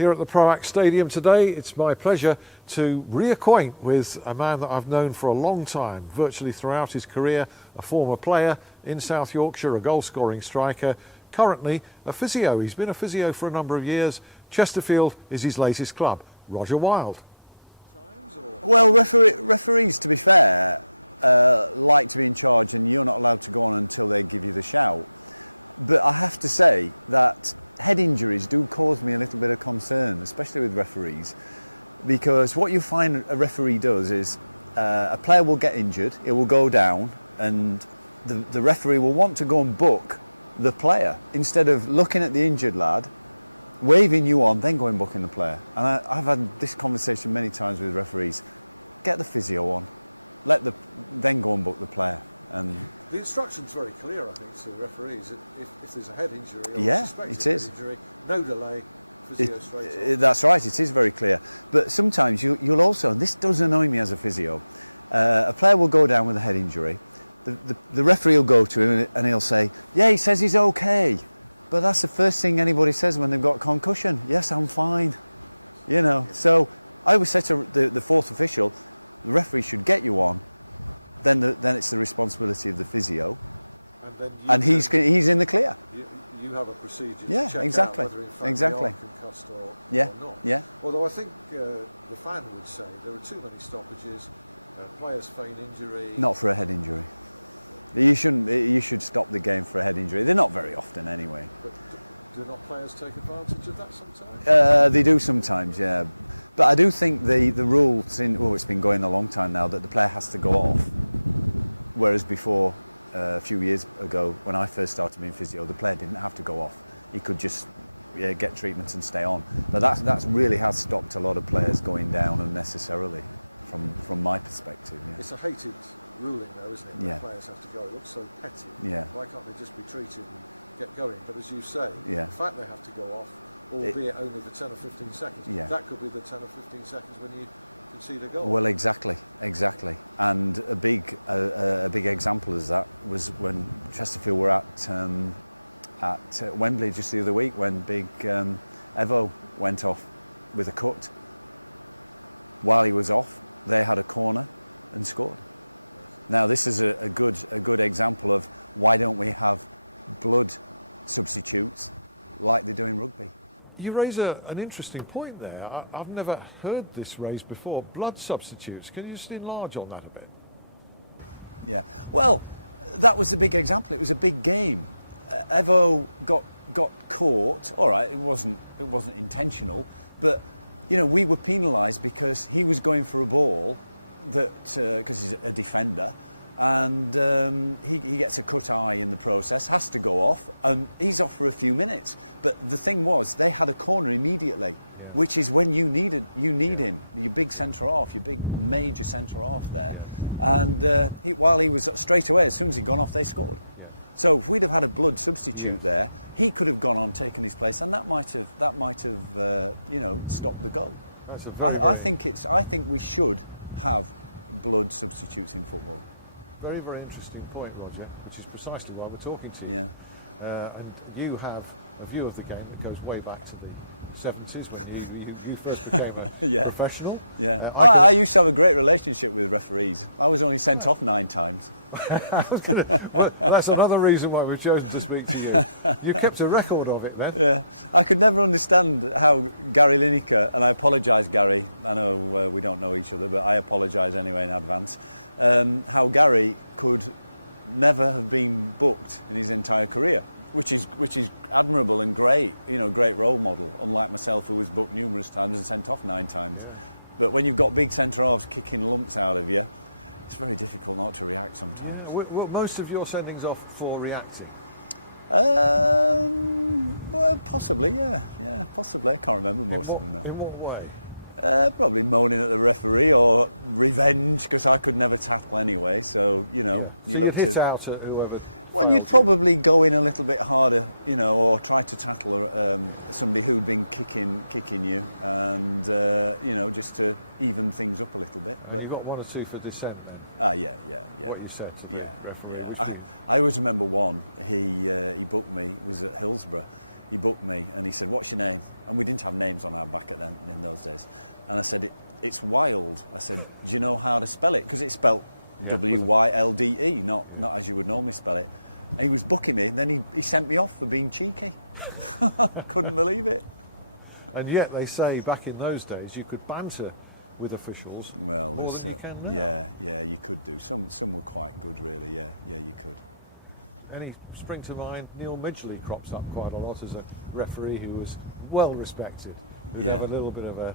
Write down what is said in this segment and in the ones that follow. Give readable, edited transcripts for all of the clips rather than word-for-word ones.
Here at the Proact Stadium today, it's my pleasure to reacquaint with a man that I've known for a long time, virtually throughout his career, a former player in South Yorkshire, a goal-scoring striker, currently a physio. He's been a physio for a number of years. Chesterfield is his latest club. Roger Wylde. Well, referees, to be fair, like to be in charge, and you're not allowed to go on until they give you the shout. But I have to say that head injuries do cause me a little bit of concern, especially with referees, because what you find a referee does is a player will get injured, it will go down, and the referee will want to go and book the player instead of looking at the injured lad, waving you on, then going booking the player. And I've had this conversation many times with referees. Get the physio on, then go and book the player. And the instruction's very clear, I think, to referees. If there's a head injury or yeah, suspected it is. Head injury, no delay, physio straight on. That's right, it is very clear. But sometimes you'll also, and this does annoy me as a physio, a player will go down with a head injury. The referee will go to him and he'll say, yeah, he says he's okay. But that's the first thing anybody says when they've got concussion. Yes, I'm fine. You know, so I always say to the fourth official, the referee should get you on, then it's the responsibility of the physio, and he's in the clear. You have a procedure yeah, to check exactly. out whether in fact exactly. they are concussed or not. Yeah. Although I think the fan would say there are too many stoppages, players feign injury. Not for a head injury. You should stop the game for a head injury. They're not very often anyway. But do not players take advantage of that sometimes? They do sometimes, yeah. But I do think the rule, it's been going a long time now, that the player has to go off. Whereas before, a few years ago, when I first started being physio, the player didn't have to go off. He could just get treatment and stay on. But that really has stopped a lot of players going down unnecessarily, from my perspective. Yeah. It's a hated ruling though, isn't it? Yeah. Players have to go. It looks so petty. Yeah. Why can't they just be treated and get going? But as you say, yeah. the fact they have to go off, albeit only for 10 or 15 seconds, yeah. that could be the 10 or 15 seconds when you concede a goal. Well, exactly. And a big example of that was when Chesterfield were at Wembley just the other week, when big Evo went off with a cut. While he was off, they had a corner and scored. Now, this is a good example of why don't we have blood substitutes like they do in rugby. You raise an interesting point there. I've never heard this raised before. Blood substitutes. Can you just enlarge on that a bit? Yeah. Well, that was a big example. It was a big game. Evo got caught. All right, it wasn't intentional, but we were penalised because he was going for a ball because he's a defender, and he gets a cut eye in the process, has to go off, and he's off for a few minutes. But the thing was, they had a corner immediately, which is when you need him, your big centre-half, your big major centre-half there. And while he was straight away, as soon as he'd gone off, they scored. So if we'd have had a blood substitute there, he could have gone on, taken his place, and that might have stopped the goal. I think we should have blood substitutes in football. Very, very interesting point, Roger, which is precisely why we're talking to you. Yeah. And you have a view of the game that goes way back to the 70s when you first became a professional. Yeah. I used to have a great relationship with referees. I was only sent off 9 times. Well, that's another reason why we've chosen to speak to you. You kept a record of it then. Yeah. I could never understand how Gary Lineker, and I apologise, Gary, I know we don't know each other, but I apologise anyway in advance, how Gary could never have been booked in his entire career. Which is admirable and great, great role model, unlike myself, who was booked numerous times and sent off 9 times. But when you've got big centre-halves kicking lumps out of you, it's very difficult not to react sometimes. Yeah, well, most of your sendings off for reacting? Well, possibly, yeah, possibly. I can't remember most of them now. In what way? Probably moaning at the referee or revenge, because I could never tackle anyway. So So you'd hit out at whoever. Well, you'd probably go in a little bit harder, or try to tackle somebody who'd been kicking you, and just to even things up a little bit. But you got 1 or 2 for dissent then. Yeah. What you said to the referee. I always remember one. He booked me. It was at Hillsborough. he booked me and he said, "What's your name?" And we didn't have names on our back in those days. And I said, "It's Wylde." I said, "Do you know how to spell it?" Because it's spelt Wylde, not as you would normally spell it. And he was booking me, and then he sent me off for being cheeky. I couldn't believe it. And yet they say back in those days you could banter with officials more than you can now. Yeah, you could do. Some were quite good, really. Yeah, you could. Any spring to mind? Neil Midgley crops up quite a lot as a referee who was well respected. Who'd have a little bit of a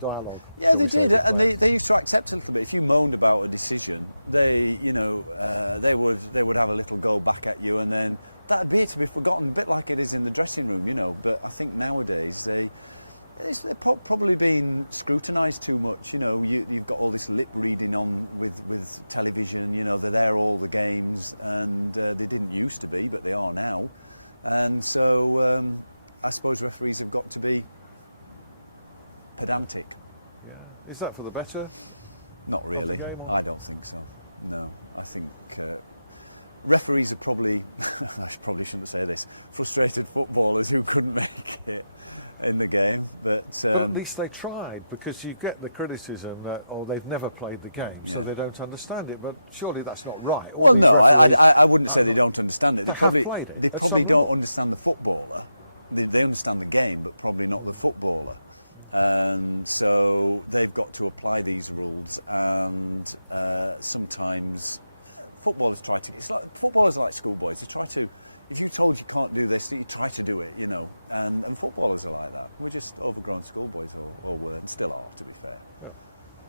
dialogue. Yeah, they did, and they used to accept a little bit. If you moaned about a decision, they would have a little go back at you, and then that'd be to be forgotten, a bit like it is in the dressing room, But I think nowadays they're probably being scrutinised too much. You've got all this lip reading on with television. They're there all the games, and they didn't used to be, but they are now. And so I suppose referees have got to be pedantic. Yeah. Is that for the better? Not really. I don't think so. No, I think referees are probably, I probably shouldn't say this, frustrated footballers who couldn't make it in the game. But at least they tried, because you get the criticism that, they've never played the game, so they don't understand it. But surely that's not right. Well, no, I wouldn't say they don't understand it. They probably don't understand the footballer. They understand the game, but probably not the footballer. And so they've got to apply these rules, and sometimes footballers try to. Footballers are like schoolboys. They try to. If you're told you can't do this, you try to do it. And footballers are like that. We're just overgrown schoolboys, or were, and still are, to be fair. Yeah.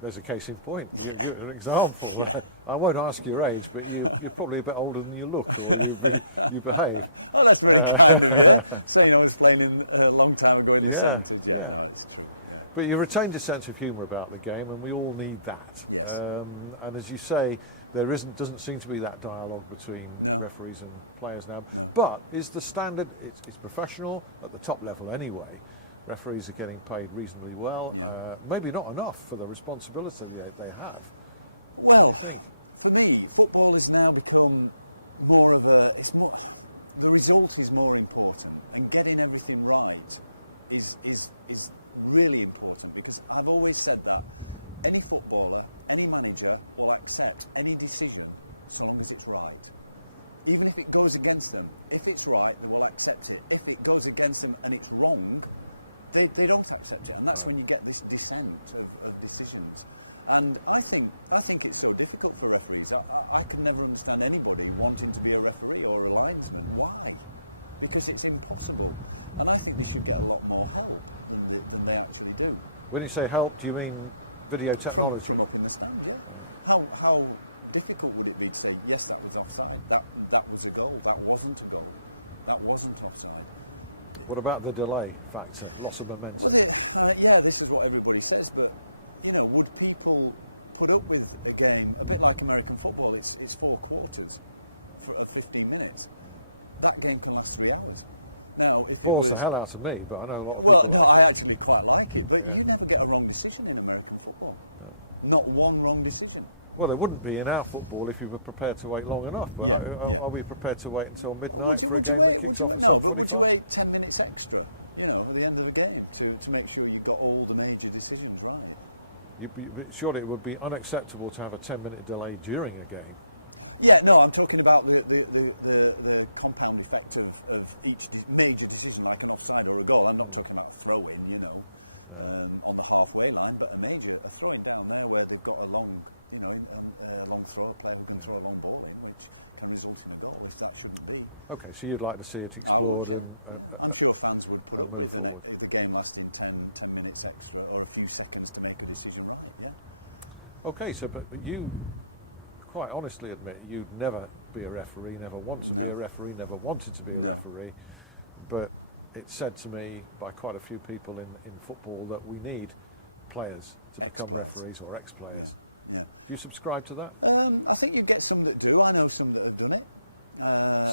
There's a case in point. Yeah. You're an example. Yeah. I won't ask your age, but you're probably a bit older than you look, or you behave. Oh, that's very kind of you. Saying I was playing a long time ago in the 70s. Yeah, no, it's true. Yeah. But you retained a sense of humour about the game, and we all need that. Yes. And as you say, doesn't seem to be that dialogue between referees and players now. No. But is the standard? It's professional at the top level anyway. Referees are getting paid reasonably well. Yeah. Maybe not enough for the responsibility they have. Well, for me, football has now become more of a. The result is more important, and getting everything right is really important, because I've always said that any footballer, any manager will accept any decision so long as it's right. Even if it goes against them, if it's right, they will accept it. If it goes against them and it's wrong, they don't accept it, and that's when you get this dissent of decisions. And I think it's so difficult for referees. I could never understand anybody wanting to be a referee or a linesman. Why? Because it's impossible. And I think they should get a lot more help than they actually do. When you say help, do you mean video technology? From up in the stand, yeah. How difficult would it be to say, yes, that was offside, that was a goal, that wasn't a goal, that wasn't offside? What about the delay factor, loss of momentum? Well, this is what everybody says, but would people put up with a game a bit like American football? It's 4 quarters of 15 minutes. That game can last 3 hours. Now, if it was the hell out of me, but I know a lot of well, people. No, I actually quite like it, but you never get a wrong decision in American football. Not one wrong decision. Well, there wouldn't be in our football if you were prepared to wait long enough. But are we prepared to wait until midnight? Would you wait? No, but would you wait 10 minutes extra? At the end of the game to make sure you got all the major decisions right. Surely it would be unacceptable to have a 10-minute delay during a game. Yeah, no, I'm talking about the compound effect of each major decision, like an offside or a goal. I'm not talking about a throw-in, on the halfway line, but a throwing down there where they've got a long throw, a player who can throw a long ball in, which can result in a goal, if that shouldn't be. Okay, so you'd like to see it explored? I would, yeah. I'm sure fans would put up with the game lasting 10 minutes extra or a few seconds to make a decision right, yeah. Okay, so but you quite honestly admit you'd never be a referee, never wanted to be a referee, never wanted to be a referee, but it's said to me by quite a few people in football that we need players to become referees or ex-players. Yeah. Do you subscribe to that? I think you get some that do. I know some that have done it.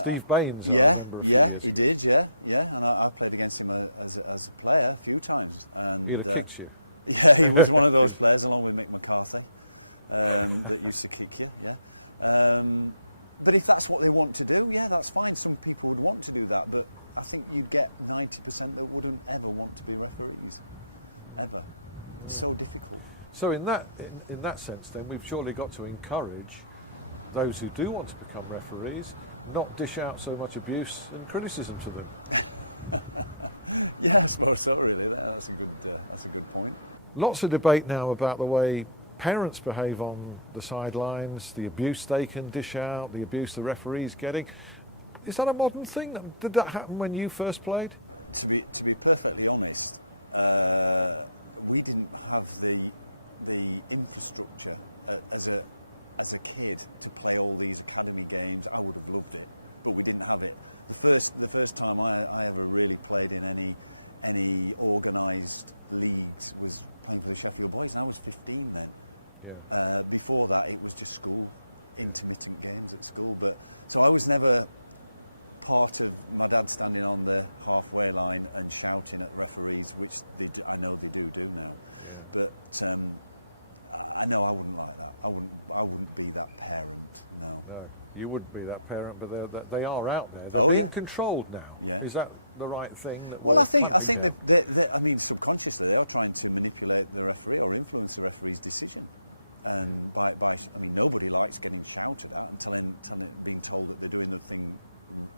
Steve Baines. He did. Yeah, and I played against him as a player a few times. And he'd have kicked you. Yeah, he was one of those players, along with Mick McCarthy, that used to kick you. Yeah. But if that's what they want to do, yeah, that's fine. Some people would want to do that, but you'd get 90% that wouldn't ever want to be referees, ever. It's so difficult. So in that sense, then we've surely got to encourage those who do want to become referees not dish out so much abuse and criticism to them. Yeah, I suppose so. Really, that's a good point. Lots of debate now about the way parents behave on the sidelines, the abuse they can dish out, the abuse the referee's getting. Is that a modern thing? Did that happen when you first played? To be perfectly honest, we didn't have the infrastructure as a kid to play all these academy games. I would have loved it, but we didn't have it. The first time I ever really played in any organised leagues was playing for the Sheffield Boys, and I was 15 then. Yeah. Before that, it was just school, intermittent games at school. But so I was never part of my dad standing on the halfway line and shouting at referees, which I know they do now. But I know I wouldn't like that. I wouldn't be that parent. No. No, you wouldn't be that parent, but they are out there. They're being controlled now. Yeah. Is that the right thing? Well, I think I mean, subconsciously they are trying to manipulate the referee or influence the referee's decision. And I mean, nobody likes getting shouted at and being told that they're doing the thing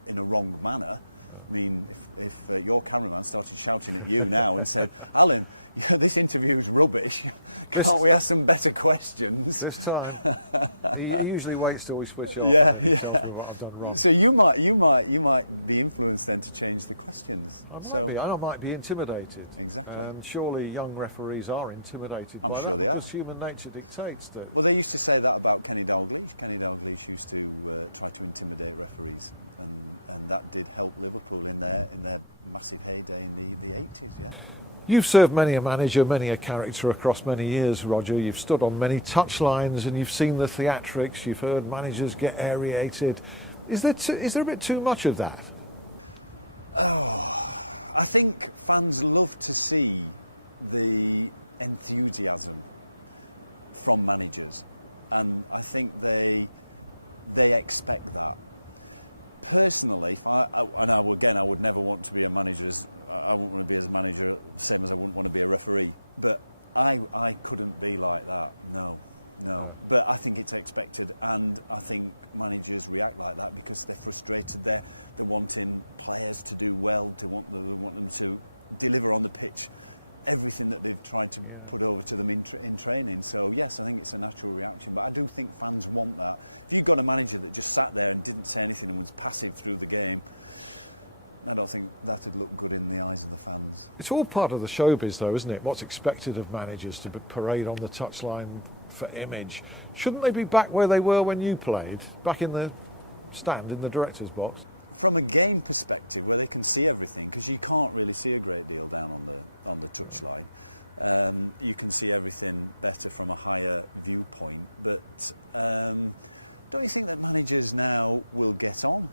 in a wrong manner. I mean, if your cameraman started shouting at you now and said, "Alan, this interview's rubbish. Can't we ask some better questions?" This time, he usually waits till we switch off. Yeah, and tells me what I've done wrong. So you might be influenced then to change the questions. I might be intimidated. Exactly. And surely young referees are intimidated. I'm by sure that, they are. because human nature dictates that. Well, they used to say that about Kenny Dalglish. Kenny Dalglish used to try to intimidate referees. And that did help Liverpool in their massive heyday in the 80s, yeah. You've served many a manager, many a character across many years, Roger. You've stood on many touchlines and you've seen the theatrics. You've heard managers get aerated. Is there a bit too much of that? Oh, I think fans love to see the enthusiasm from managers, and I think they expect that. Personally, I would never want to be a manager. I wouldn't want to be as a manager, same as I wouldn't want to be a referee. But I couldn't be like that. No. But I think it's expected, and I think managers react like that because they're frustrated. They're wanting players to do well. They want them to deliver on the pitch everything that they've tried to put over to them in training. So yes, I think it's a natural reaction, but I do think fans want that. If you've got a manager that just sat there and didn't say anything and was passive through the game, I don't think that would look good in the eyes of the fans. It's all part of the showbiz though, isn't it? What's expected of managers to parade on the touchline for image. Shouldn't they be back where they were when you played, back in the stand in the director's box? From a game perspective, where they can see everything, because you can't really see a great deal down on the touchline, you can see everything better from a higher viewpoint. But don't you think that managers now will get on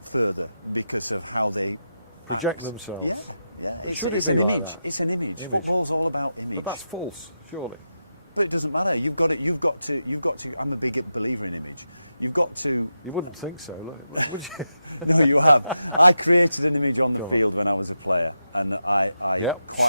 further because of how they project act? themselves? Yeah. It's an image. Like it's an image. Football's all about image. But that's false, surely. But it doesn't matter. You've got to. I'm a big believer in image. You've got to. You wouldn't think so, would you? No, you have. I created an image on the field when I was a player, and I quite.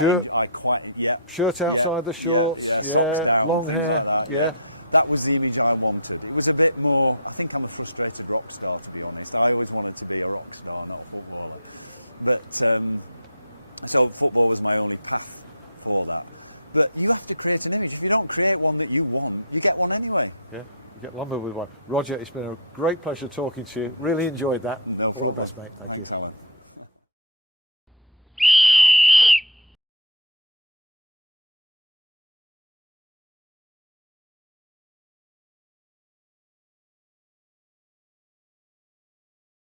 Shirt outside the shorts. Yeah, socks down, things hair, like that. Yeah. That was the image I wanted. It was a bit more. I think I'm a frustrated rock star, to be honest. I always wanted to be a rock star, not a footballer. But so football was my only path for that. But you have to create an image. If you don't create one that you want, you get one anyway. Yeah, you get lumbered with one. Roger, it's been a great pleasure talking to you. Really enjoyed that. No problem. Thank Thanks, you. Alan.